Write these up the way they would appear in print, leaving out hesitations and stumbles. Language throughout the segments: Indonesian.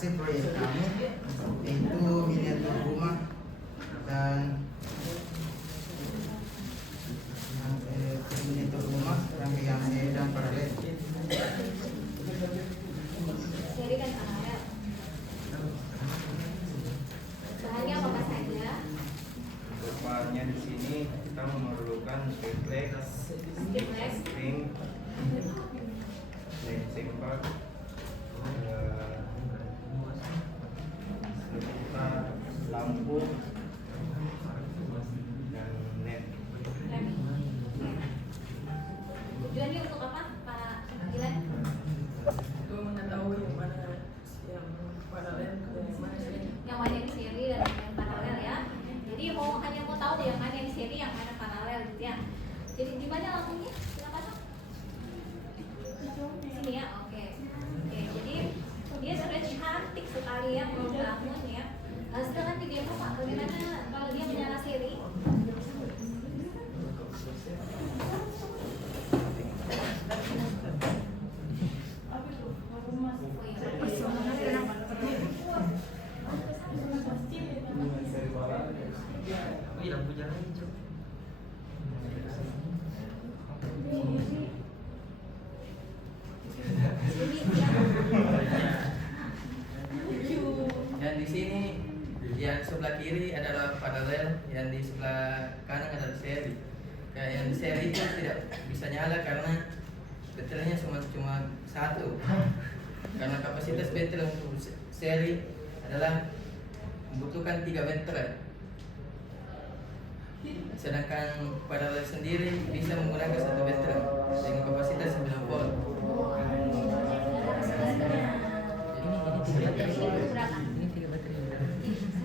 hasil proyek kami itu miniatur rumah dan miniatur rumah rangkaian seri dan paralel. Seri dan paralel. Bahannya apa saja? Bahannya di sini kita memerlukan triplex, string, lancing bar, lampu, dan net. Tujuannya untuk apa, Pak Dilan? Untuk mengetahui yang mana yang paralel dan yang mana seri. Yang mana yang seri dan yang paralel ya. Jadi hanya mau tahu yang mana yang seri, yang mana paralel gitu ya. Jadi di mana lampunya? Silakan. Sini ya, oke. Jadi dia sudah cantik sekali ya membangun ya. Sedangkan di demo Pak, bagaimana kalau dia menyala seri? Lampu jalan hijau. Yang di sini, yang sebelah kiri adalah paralel, yang di sebelah kanan adalah seri. Kayak yang seri itu tidak bisa nyala karena baterainya cuma satu. Karena kapasitas baterai untuk seri adalah membutuhkan 3 baterai. Sedangkan paralel sendiri bisa menggunakan 1 baterai dengan kapasitas 9 volt. Ini 3 baterai.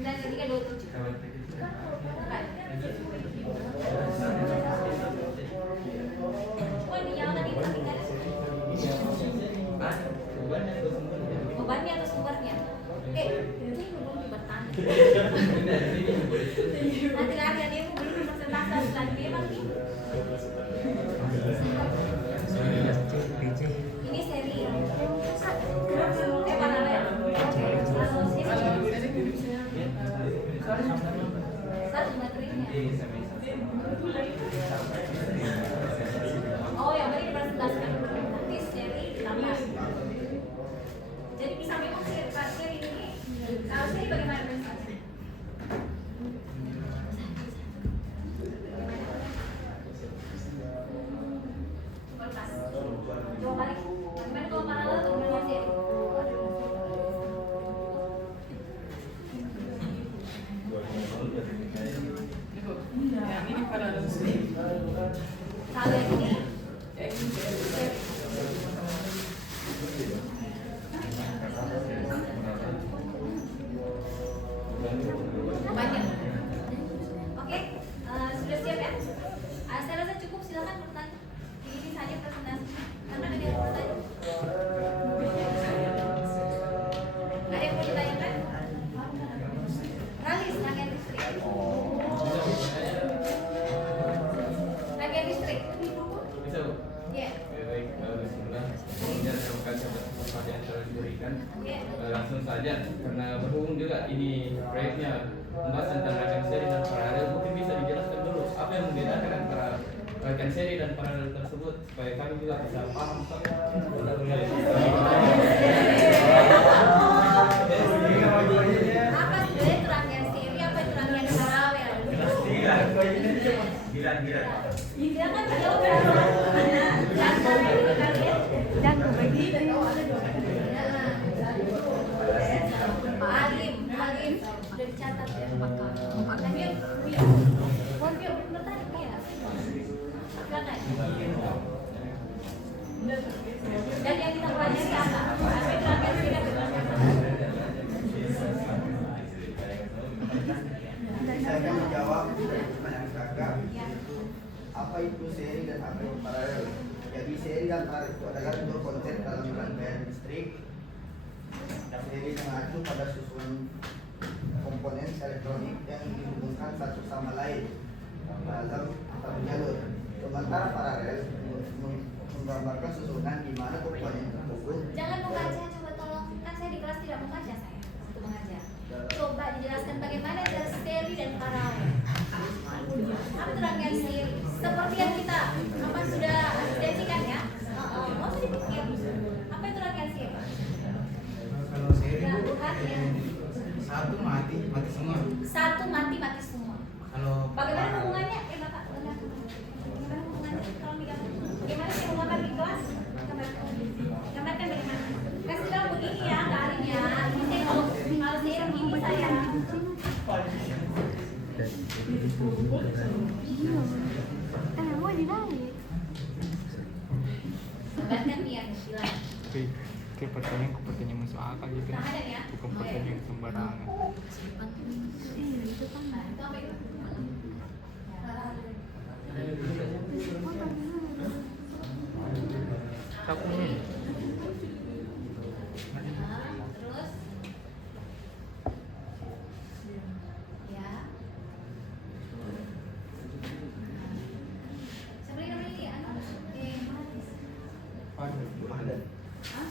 9,327. Oh, dinyalakan itu tinggal bebannya atau sumbernya? Ini belum bertanya. Nanti lagi ada yang belum persentase lagi memang nih. Ini seri. Paralel. Satu baterainya. Oh ya, berarti dipresentasikan nanti seri tambah. Jadi bisa memang seri ini. Kalau seri bagaimana presentasi? Coba balik. Bagaimana kalau paralel atau dengan seri? Yang ini paralel seri. Kalau yang ini banyak. Oke, sudah siap ya? Saya rasa cukup, silakan bertanya. Ini saja presentasi. Karena ada yang bertanya. Ada yang mau ditanyakan? Ralis, rangkaian listrik. Rangkaian listrik. Bisa Bu? Iya. Baik, bismillah. Sebelumnya terima kasih atas kesempatan yang telah diberikan. Iya. Langsung saja, karena berhubung juga ini proyeknya membahas tentang rangkaian seri dan paralel, mungkin bisa dijelaskan dulu apa yang membedakan antara rangkaian seri dan paralel tersebut supaya kami juga bisa paham Pak. Apa sebenarnya itu rangkaian seri, apa itu rangkaian paralel? Gilan. Silakan dijawab ya. Jangan dulu kalian. Jangan bagi. Pak Alim, sudah dicatat ya Pak. Makanya Ponpio bertanya ya. Silakan. Dan yang kita pelajari apa? Apa itu rangkaian seri dan rangkaian paralel? Saya akan menjawab pertanyaan kakak. Ya. Apa itu seri dan apa itu paralel? Jadi seri dan paralel itu adalah dua konsep dalam rangkaian listrik. Seri mengacu pada susunan komponen elektronik yang dihubungkan satu sama lain dalam satu jalur. Sementara paralel menggambarkan susunan di mana komponen tersebut. Jangan membaca, coba tolong. kan saya di kelas tidak membaca saya waktu mengajar. Coba dijelaskan bagaimana jelas seri dan paralel. Apa itu rangkaian seri? Seperti yang kita sudah asistensikan ya. Mau sedikit. Apa itu rangkaian seri? Kalau seri Ya, Bu, bukan ya. satu mati semua. Satu mati semua. Kalau Bagaimana hubungannya? Bapak, bagaimana hubungannya? Kalau digambar, bagaimana sih hubungan di kelas? Gambarkan bagaimana? Kasih tahu begini ya, Kak Arin ya. Ini saya kalau saya begini saya. Mau dinaik. Gambarkan piano, silakan. Kayak pertanyaan masuk akal gitu. Nah, ada ya? Bukan pertanyaan sembarangan. Iya, itu kan. Nah, itu apa itu? Takutnya. Terus ya sebenarnya namanya ini Fahdan. Hah?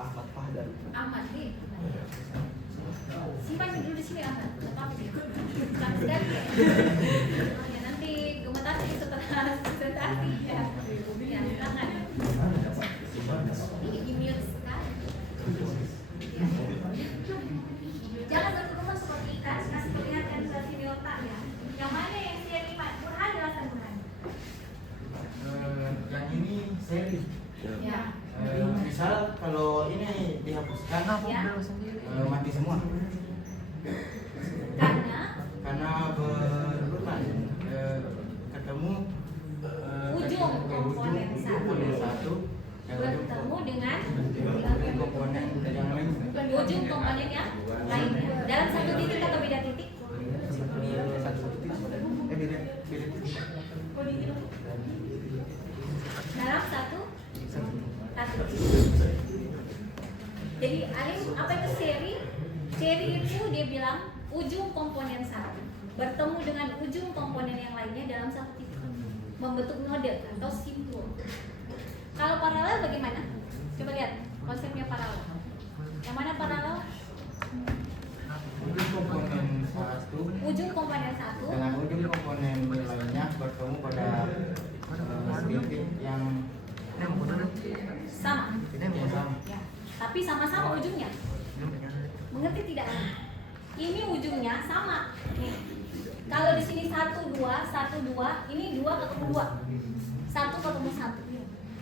Ahmad Fahdan. Ahmad nih simpan dulu di sini Ahmad apa sih kan sekali ya. Ya nanti gemetar setelah presentasi ya silakan ini di mute sekali. Jangan berkerumun seperti ikan, kasih perlihatkan versi Delta ya. Yang mana yang seri Pak? Burhan jelaskan Burhan. Yang ini seri. Ya. Misal kalau ini dihapuskan, Ya. mati semua. Karena berurutan ketemu Ujung komponen satu yang bertemu dengan ujung komponen yang lain. ujung komponen yang lainnya dalam satu titik atau beda titik. Satu beda titik. Dalam satu titik. Jadi Alim apa itu seri? Seri itu dia bilang ujung komponen satu bertemu dengan ujung komponen yang lainnya dalam satu titik, membentuk node atau simpul. Kalau paralel bagaimana? Coba lihat konsepnya paralel. Yang mana paralel? Ujung komponen satu Ujung komponen satu dengan ujung komponen lainnya bertemu pada titik yang sama. sama. Ya. Tapi sama-sama ujungnya. Mengerti tidak? Ini ujungnya sama. Nih. Kalau di sini 1 2 1 2, ini 2 ketemu 2. 1 ketemu 1.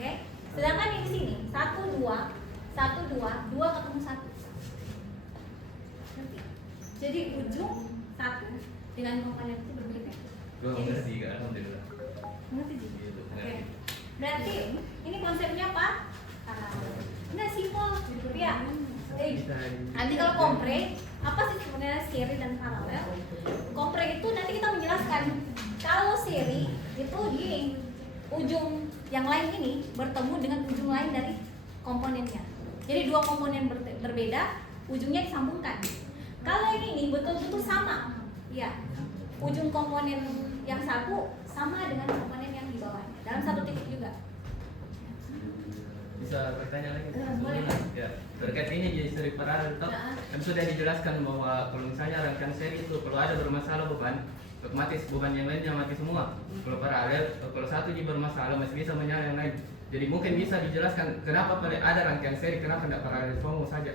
Oke? Sedangkan yang di sini 1 2 1 2 2 ketemu 1. Ngerti? Jadi ujung 1 dengan komponen itu berbeda. Gue ngerti kan, alhamdulillah. Mengerti Ji? Oke. Berarti ini konsepnya apa? Nah, simpel gitu ya. Nanti kalau kompre, apa sih sebenarnya seri dan paralel? Kompre itu nanti kita menjelaskan. Kalau seri itu gini, ujung yang lain ini bertemu dengan ujung lain dari komponennya. Jadi dua komponen berbeda, ujungnya disambungkan. Kalau yang ini betul-betul sama, ya. Ujung komponen yang satu sama dengan komponen yang di bawahnya dalam satu titik juga. Bisa bertanya lagi? Boleh. Ya, terkait ini jadi seri paralel kan sudah dijelaskan bahwa kalau misalnya rangkaian seri itu kalau ada bermasalah beban, otomatis beban yang lainnya mati semua. Kalau paralel, kalau satu jadi bermasalah masih bisa menyala yang lain. Jadi mungkin bisa dijelaskan kenapa pada ada rangkaian seri, kenapa tidak paralel semua saja.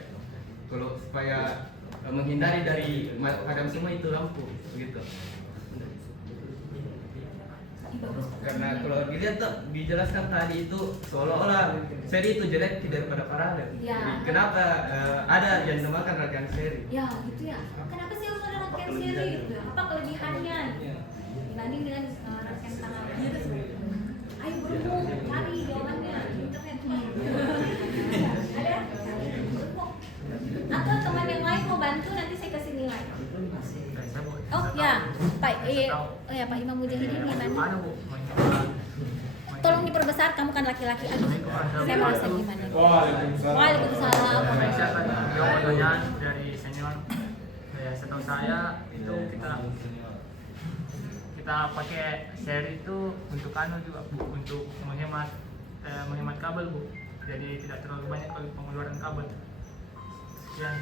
Kalau supaya menghindari dari padam semua itu lampu, begitu. Karena kalau dilihat tuh dijelaskan tadi itu seolah-olah seri itu jelek daripada paralel. Ya. Jadi kenapa ada yang dinamakan rangkaian seri? Ya, gitu ya. Kenapa sih harus ada rangkaian seri gitu? Apa kelebihannya dibanding dengan rangkaian paralel? Ayo berhubung, cari jawabannya di internet. Ada? Berhubung. Atau teman yang lain mau bantu nanti saya kasih nilai. Oh ya, Pak Pak Imam Mujahidin gimana? Tolong diperbesar, kamu kan laki-laki. Aduh, saya merasa gimana? Waalaikumsalam. Saya kan jawab pertanyaan dari senior. Ya, setahu saya itu kita pakai seri itu untuk juga Bu, untuk menghemat kabel Bu. Jadi tidak terlalu banyak pengeluaran kabel. yang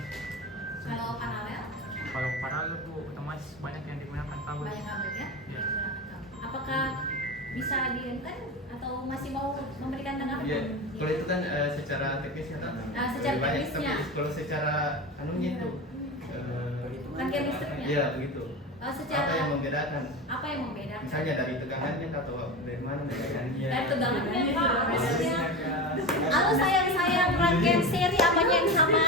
Kalau paralel kalau paralel bu otomatis banyak yang digunakan kabel. banyak kabel ya. Iya. Menggunakan kabel. Apakah bisa diinkan atau masih mau memberikan tanggapan? Iya, kalau itu kan secara teknisnya kan Secara lebih banyak, teknisnya. tapi kalau secara anunya itu Rangkaian listriknya. iya begitu. Secara Apa yang membedakan? apa yang membedakan? Misalnya dari tegangannya atau dari mana tegangannya? Dari tegangannya Pak, harusnya. Halo sayang-sayang, rangkaian seri apanya yang sama?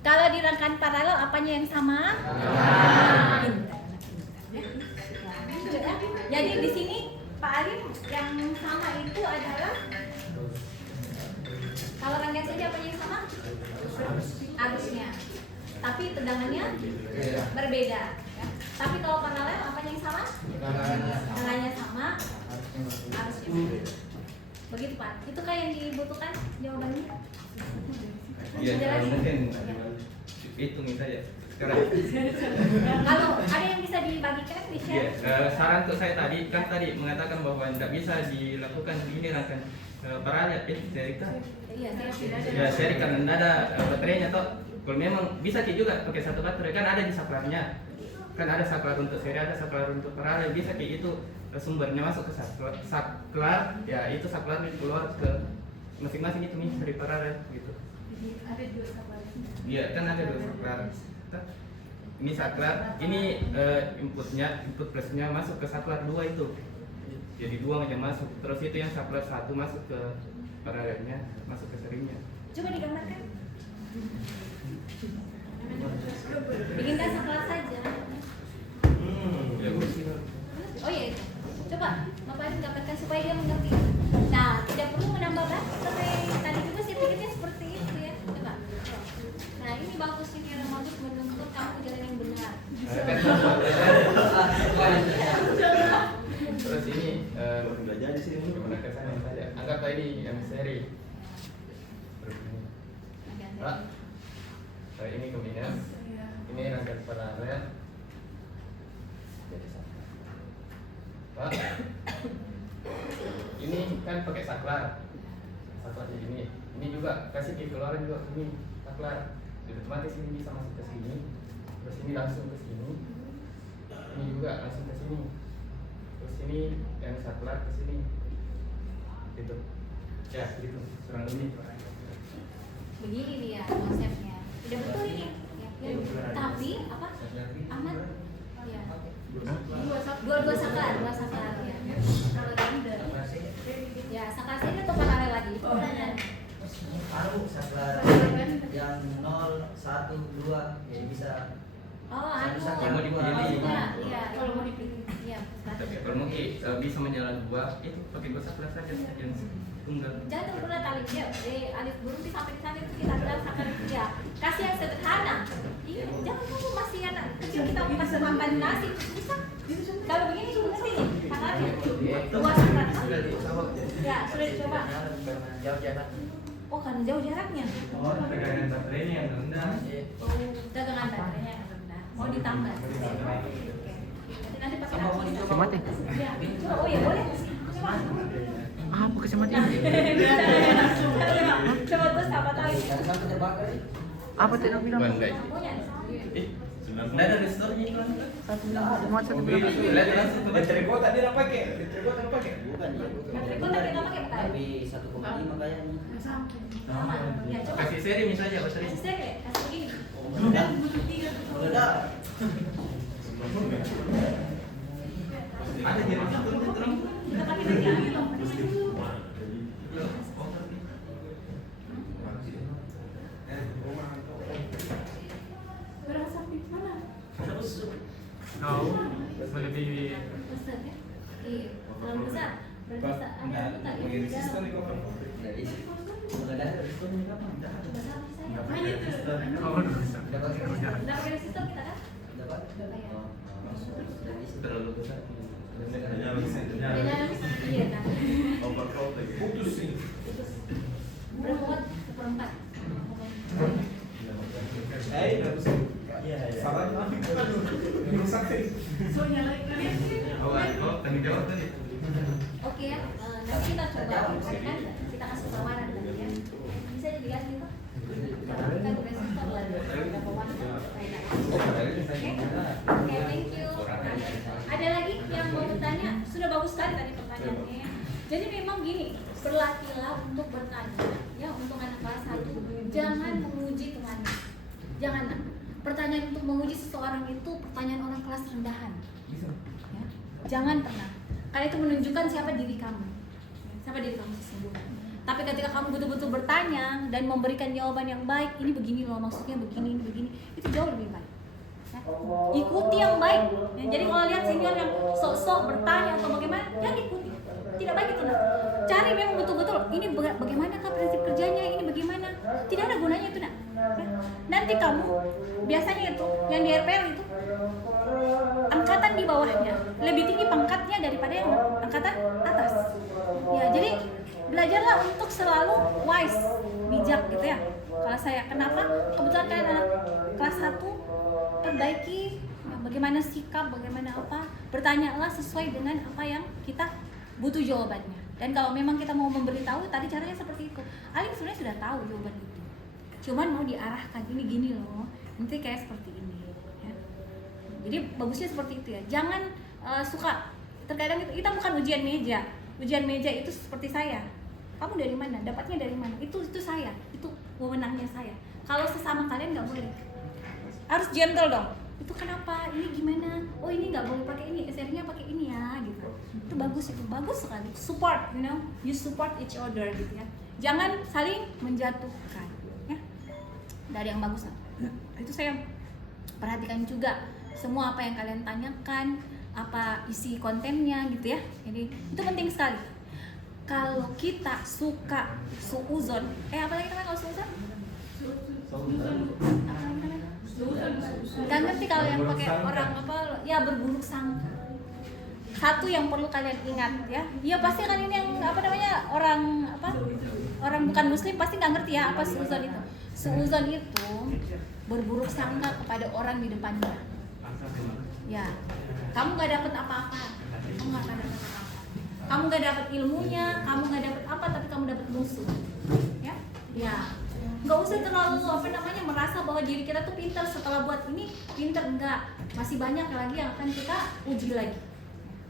Kalau di rangkaian paralel apanya yang sama? Jadi di sini Pak Alim yang sama itu adalah kalau rangkaian seri apanya yang sama? Arusnya. Tapi tegangannya berbeda. Ya. Tapi kalau paralel apanya yang sama? Tegangannya sama, arusnya berbeda. Begitu Pak. Itu kan yang dibutuhkan jawabannya? Iya, Ada lagi? mungkin hitung saja sekarang. Kalau ada yang bisa dibagikan, di Iya, share. saran untuk saya tadi kan tadi mengatakan bahwa tidak bisa dilakukan ini rangkaian paralel serikan. Iya, saya Ya serikan tidak ada baterainya toh. Kalau memang bisa Ki juga pakai satu baterai kan ada di saklarnya. Kan ada saklar untuk seri, ada saklar untuk paralel. Bisa Ki itu sumbernya masuk ke saklar, ya itu saklar keluar ke masing-masing itu nih dari paralel gitu. Ada dua saklar. Iya kan ada dua saklar. Ini saklar, ini inputnya, input plusnya masuk ke saklar 2 itu. Jadi 2 aja masuk. Terus itu yang saklar 1 masuk ke paralelnya, masuk ke serinya. Coba digambarkan. Bikinkan saklar saja. Ya gue sih. Oh iya itu. Coba Bapak Alim gambarkan supaya dia mengerti. Nah, tidak perlu menambah baterai. Tadi juga saya pikirnya seperti itu ya. Coba. Nah, ini bagus ini yang bagus menuntut kamu jalan yang benar. Terus ini belajar di sini menggunakan sana saja. Anggap ini yang seri. Pak, ini ke minus. Ini rangkaian paralel. Pak, ini kan pakai saklar. Saklar di sini. Ini juga kasih di keluaran juga ini saklar. Jadi otomatis ini bisa masuk ke sini. Terus ini langsung ke sini. Ini juga langsung ke sini. Terus ini yang saklar ke sini. Gitu. Ya, gitu. Kurang lebih. Begini dia konsepnya. Udah betul ini. Ya. Tapi apa? Aman. Ya. Dua saklar ya. Kalau ini udah. Ya, saklar sini atau paralel lagi? Anu saklar yang 0, 1, 2 ya bisa. Oh, anu. Yang mau dipilih. Iya, kalau mau dipilih. Iya. Tapi kalau mungkin bisa menjalan 2 itu pakai dua saklar saja yang tunggal. Jangan pernah tali dia. Alif burung di sampai di sana itu kita bilang saklar itu ya. Kasih yang sederhana. Iya, jangan tunggu masih anak kecil kita mau kasih makan nasi bisa. Kalau begini seperti ini, sakarnya. Dua saklar. Ya, sudah dicoba. Jauh jarak. Oh, karena jauh jaraknya. Oh, tegangan baterainya yang rendah. Oh, dagangan baterainya yang rendah. Mau ditambah. Oke. Nanti pakai apa? Semati. Ya, coba. Oh ya, boleh. Coba. Apa kesemati? Coba terus apa tahu? Sampai terbakar. Apa tidak bilang? Bandai. Punya. Nggak ada restornya itu kan? Semua satu bilang. Lihat langsung ke baterai. Bukan ya, Baterai kota kita pakai apa? Tapi 1,5 kayaknya. Sama. Ya, coba. Kasih seri misalnya baterai. Kasih seri, kasih begini. Udah. Ada di resistor itu terang. Kita pakai lagi. Berasa di mana? Kau melebihi Besar ya? Iya, terlalu besar. Berarti ada itu tak Pakai resistor nih kok. Jadi udah ada resistornya kapan? Udah ada. besar bisa. Makanya itu. kau bisa. Udah pakai resistor. Udah pakai resistor kita kan? Dapat? Terlalu besar. Beda, iya kan? Putus sih. Berapa watt? 1/4. Sabar. Soalnya lagi kalian sih. Oh, tanggung jawab tadi. Oke ya, nanti kita coba kan kita kasih tawaran tadi ya. Bisa jadi Jadi memang gini, berlatihlah untuk bertanya, ya untuk anak kelas 1, jangan menguji temannya. Jangan. Pertanyaan untuk menguji seseorang itu pertanyaan orang kelas rendahan. Ya. Jangan pernah. Karena itu menunjukkan siapa diri kamu. Siapa diri kamu sesungguhnya. Tapi ketika kamu betul-betul bertanya dan memberikan jawaban yang baik, ini begini loh maksudnya begini, ini begini, itu jauh lebih baik. Ya. Ikuti yang baik. Ya, jadi kalau lihat senior yang sok-sok bertanya atau bagaimana, jangan ikuti. Tidak baik itu. Nah. Cari memang betul-betul ini bagaimana kah prinsip kerjanya, ini bagaimana. Tidak ada gunanya itu, nak. Ya. Nanti kamu biasanya itu yang di RPL itu angkatan di bawahnya lebih tinggi pangkatnya daripada yang angkatan atas. Ya, jadi belajarlah untuk selalu wise, bijak gitu ya. Kalau saya, kenapa? Kebetulan kalian anak kelas 1, perbaiki ya, bagaimana sikap, bagaimana apa, bertanyalah sesuai dengan apa yang kita butuh jawabannya. Dan kalau memang kita mau memberitahu, tadi caranya seperti itu. Alim sebenarnya sudah tahu jawaban itu. Cuman mau diarahkan, ini gini loh, nanti kayak seperti ini. Ya. Jadi bagusnya seperti itu ya. Jangan suka, terkadang kita bukan ujian meja. Ujian meja itu seperti saya. Kamu dari mana? Dapatnya dari mana? Itu saya. Itu wewenangnya saya. Kalau sesama kalian nggak boleh. Harus gentle dong. Itu kenapa? Ini gimana? Oh ini nggak boleh pakai ini. SR-nya pakai ini ya, gitu. Itu bagus sekali. Support, you support each other gitu ya. Jangan saling menjatuhkan. Ya. Dari yang bagus. Itu saya perhatikan juga. Semua apa yang kalian tanyakan, apa isi kontennya gitu ya. Jadi itu penting sekali. Kalau kita suka suuzon, apa lagi namanya kalau suuzon? Apa lagi namanya? Gak ngerti kalau yang pakai orang apa, ya berburuk sangka. Satu yang perlu kalian ingat ya, ya pasti kan ini yang apa namanya orang bukan muslim pasti nggak ngerti ya apa suuzon itu. Suuzon itu berburuk sangka kepada orang di depannya. Ya, kamu nggak dapat apa-apa, kamu nggak akan dapat apa-apa. Kamu nggak dapat ilmunya, kamu nggak dapat apa, tapi kamu dapat musuh. Ya, nggak usah terlalu merasa bahwa diri kita tuh pintar setelah buat ini pintar, enggak. Masih banyak lagi yang akan kita uji lagi.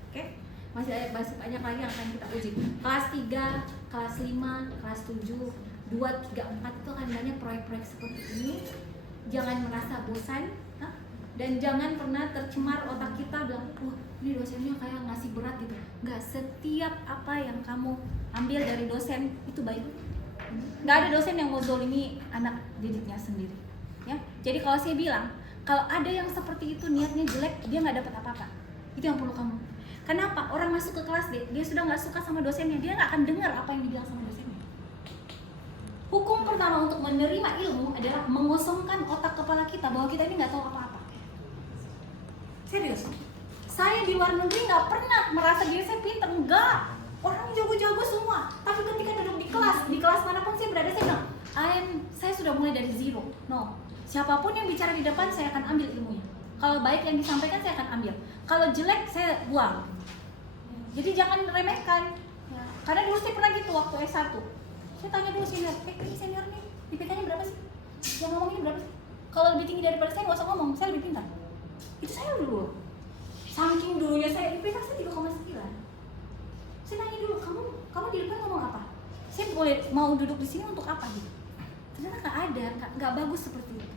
Oke? Masih banyak lagi yang akan kita uji. Kelas 3, kelas 5, kelas 7, 2, 3, 4 itu akan banyak proyek-proyek seperti ini. Jangan merasa bosan. Dan jangan pernah tercemar otak kita bilang, ini dosennya kayak ngasih berat gitu. Enggak, setiap apa yang kamu ambil dari dosen itu baik. Enggak ada dosen yang mau zolimi anak didiknya sendiri. Ya, jadi kalau saya bilang, kalau ada yang seperti itu niatnya jelek, dia nggak dapat apa-apa. Itu yang perlu kamu. Kenapa? Orang masuk ke kelas dia sudah nggak suka sama dosennya, dia nggak akan dengar apa yang dibilang sama dosennya. Hukum pertama untuk menerima ilmu adalah mengosongkan otak kepala kita bahwa kita ini nggak tahu apa-apa. Serius, saya di luar negeri nggak pernah merasa diri saya pintar, enggak. Orang jago-jago semua, tapi ketika duduk di kelas manapun saya berada, saya bilang, saya sudah mulai dari zero. No, siapapun yang bicara di depan, saya akan ambil ilmunya. Kalau baik yang disampaikan, saya akan ambil. Kalau jelek, saya buang. Jadi jangan remehkan. Ya. Karena dulu saya pernah gitu waktu S1. Saya tanya dulu senior, ini senior nih, IPK-nya berapa sih? Yang ngomongin berapa sih? Kalau lebih tinggi daripada saya, nggak usah ngomong, saya lebih pintar. Itu saya dulu. Saking dulunya saya IPK saya 3,9. Saya tanya dulu, kamu di depan ngomong apa? Saya mau duduk di sini untuk apa gitu? Ternyata nggak ada, nggak bagus seperti itu.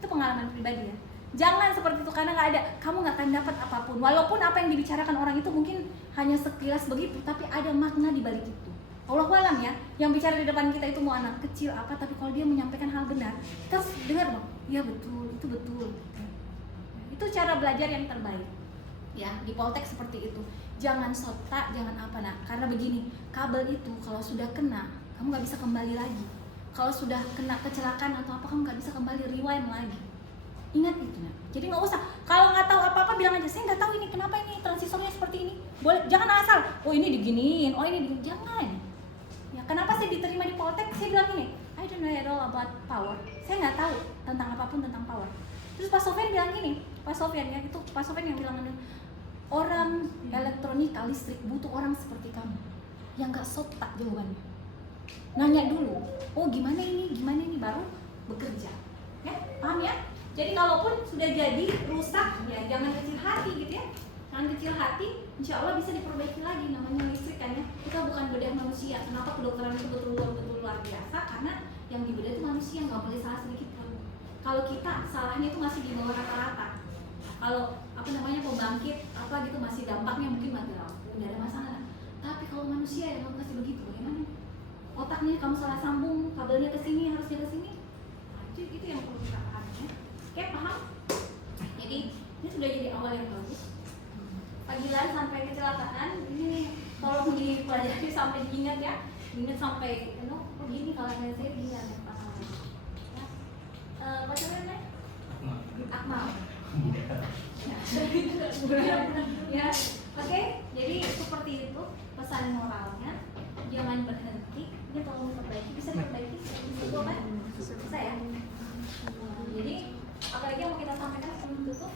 Itu pengalaman pribadi ya. Jangan seperti itu karena nggak ada, kamu nggak akan dapat apapun. Walaupun apa yang dibicarakan orang itu mungkin hanya sekilas begitu, tapi ada makna di balik itu. Allahualam ya, yang bicara di depan kita itu mau anak kecil apa, tapi kalau dia menyampaikan hal benar, kita harus dengar dong. Iya betul, itu betul. Itu cara belajar yang terbaik. Ya, di Poltek seperti itu. Jangan sotak, jangan apa nak. Karena begini, kabel itu kalau sudah kena, kamu nggak bisa kembali lagi. Kalau sudah kena kecelakaan atau apa, kamu nggak bisa kembali rewind lagi. Ingat itu nak. Jadi nggak usah. Kalau nggak tahu apa-apa bilang aja, saya nggak tahu ini kenapa ini transisornya seperti ini. Boleh, jangan asal. Oh ini diginiin, oh ini diginiin. Jangan. Ya, kenapa saya diterima di Poltek? Saya bilang gini, I don't know at all about power. Saya nggak tahu tentang apapun tentang power. Terus Pak Sofyan bilang gini, Pak Sofyan ya, itu Pak Sofyan yang bilang orang elektronika listrik butuh orang seperti kamu yang nggak sotak jawabannya. Nanya dulu, oh gimana ini baru bekerja. Ya, paham ya? Jadi kalaupun sudah jadi rusak ya jangan kecil hati gitu ya. Jangan kecil hati, insya Allah bisa diperbaiki lagi. Namanya listrik kan ya, kita bukan bedah manusia. Kenapa kedokteran itu betul luar biasa? Karena yang dibedah itu manusia, nggak boleh salah sedikit pun. Kalau kita salahnya itu masih di bawah rata-rata. Kalau apa namanya pembangkit apa gitu masih dampaknya mungkin mati lampu, nggak ada masalah. Tapi kalau manusia yang kamu kasih begitu, bagaimana? Otaknya kamu salah sambung, kabelnya ke sini harusnya ke sini. Nah, itu yang perlu kita pahami ya. Oke, paham? Jadi ini sudah jadi awal yang bagus. Panggilan sampai kecelakaan ini nih, tolong dipelajari sampai diingat ya, diingat sampai oh gini kalau saya gini ada pasangan ya. Pacarnya Akmal ya. Oke, jadi seperti itu pesan moralnya, jangan berhenti. Ini tolong diperbaiki, bisa diperbaiki itu kan bisa ya. Jadi apalagi yang mau kita sampaikan sebelum tutup?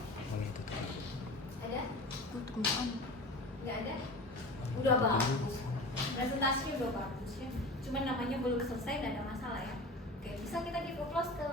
Ada? Nggak ada? Udah bagus. Presentasinya udah bagus ya. Cuman namanya belum selesai, nggak ada masalah ya. Oke, bisa kita give applause ke